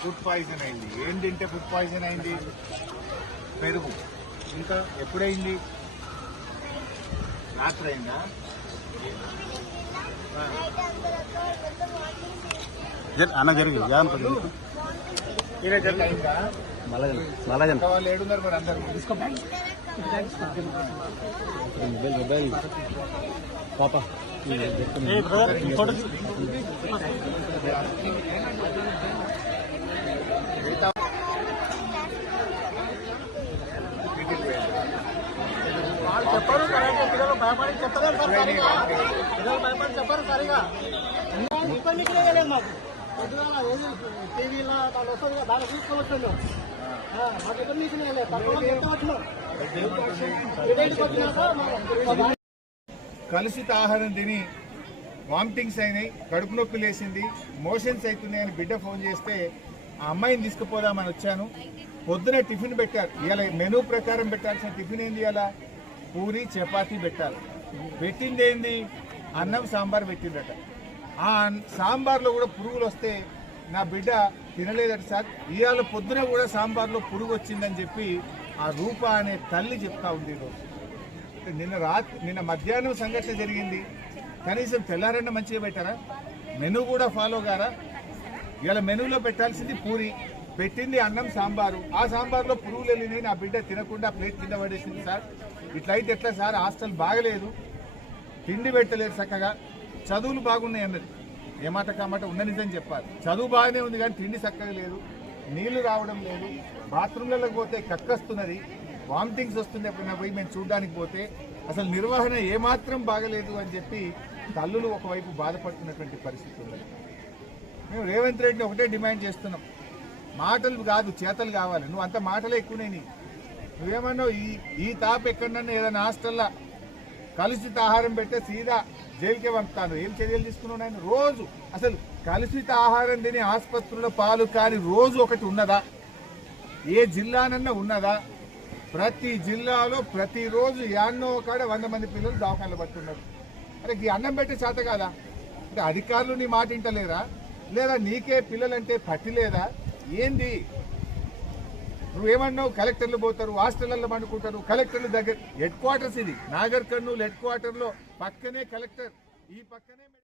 Food poison అయింది. ఏం తింటే ఫుడ్ పాయిజన్ అయింది? పెరుగు. ఇంకా ఎప్పుడైంది? రాత్రి అయిందా? అన్న జరిగింది వాళ్ళు ఏడున్నారు మరి అందరు పాప చెప్పరు పిల్లలు భయపడి చెప్పలేదు సార్. సరిగా పిల్లలు భయపడి చెప్పరు సరిగా. ఇబ్బంది మాకు టీవీలో దాని వస్తుంది కదా, దాన్ని తీసుకొని వచ్చాను. మాకు ఇబ్బంది కలుషిత ఆహారం తిని వామిటింగ్స్ అయినాయి, కడుపు నొప్పి లేసింది, మోషన్స్ అవుతున్నాయని బిడ్డ ఫోన్ చేస్తే ఆ అమ్మాయిని తీసుకుపోదామని వచ్చాను. పొద్దున టిఫిన్ పెట్టారు. ఇవాళ మెనూ ప్రకారం పెట్టాల్సిన టిఫిన్ ఏంది? ఇలా పూరి చపాతీ పెట్టాలి. పెట్టింది ఏంది? అన్నం సాంబార్ పెట్టిందట. ఆ సాంబార్లో కూడా పురుగులు వస్తే నా బిడ్డ తినలేదట సార్. ఇవాళ పొద్దున కూడా సాంబార్లో పురుగు వచ్చిందని చెప్పి ఆ రూప అనే తల్లి చెప్తా ఉంది. ఈరోజు నిన్న మధ్యాహ్నం సంఘటన జరిగింది. కనీసం తెల్లారన్న మంచిగా పెట్టారా? మెనూ కూడా ఫాలో కారా? ఇవాళ మెనూలో పెట్టాల్సింది పూరి, పెట్టింది అన్నం సాంబారు. ఆ సాంబార్లో పురుగులు వెళ్ళినాయి. నా బిడ్డ తినకుండా ప్లేట్ కింద పడేసింది సార్. ఇట్లయితే ఎట్లా సార్? హాస్టల్ బాగలేదు, తిండి పెట్టలేదు చక్కగా, చదువులు బాగున్నాయి అన్నది. ఏమాట కామాట ఉన్న నిజం చెప్పాలి. చదువు బాగానే ఉంది కానీ తిండి చక్కగా లేదు, నీళ్లు రావడం లేదు, బాత్రూంలకు పోతే కక్కస్తున్నది, వామిటింగ్స్ వస్తుంది. ఎప్పుడైనా పోయి మేము చూడడానికి పోతే అసలు నిర్వహణ ఏమాత్రం బాగలేదు అని చెప్పి తల్లులు ఒకవైపు బాధపడుతున్నటువంటి పరిస్థితి ఉన్నది. మేము రేవంత్ రెడ్డిని ఒకటే డిమాండ్ చేస్తున్నాం, మాటలు కాదు చేతలు కావాలి. నువ్వు అంత మాటలే ఎక్కువనే. నువ్వేమన్నావు? ఈ తాపు ఎక్కడన్నా ఏదైనా హాస్టల్లో కలుషిత ఆహారం పెట్టే సీదా జైలుకే పంపుతాను. ఏం చర్యలు తీసుకున్నాను ఆయన? రోజు అసలు కలుషిత ఆహారం తిని ఆసుపత్రుల పాలు కాని రోజు ఒకటి ఉన్నదా? ఏ జిల్లానన్నా ఉన్నదా? ప్రతి జిల్లాలో ప్రతిరోజు యాన్నో కాడ 100 మంది పిల్లలు దవాఖానలు పట్టున్నారు. అరే ఈ అన్నం పెట్టే చేత కాదా? అంటే అధికారులు నీ మాట వింటలేరా? లేదా నీకే పిల్లలంటే పట్టి లేదా? ఏంది? నువ్వేమన్నావు? కలెక్టర్లు పోతారు, హాస్టళ్లలో పండుకుంటారు. కలెక్టర్లు దగ్గర హెడ్ క్వార్టర్స్, ఇది నాగర్ కర్నూలు హెడ్ క్వార్టర్ లో పక్కనే కలెక్టర్, ఈ పక్కనే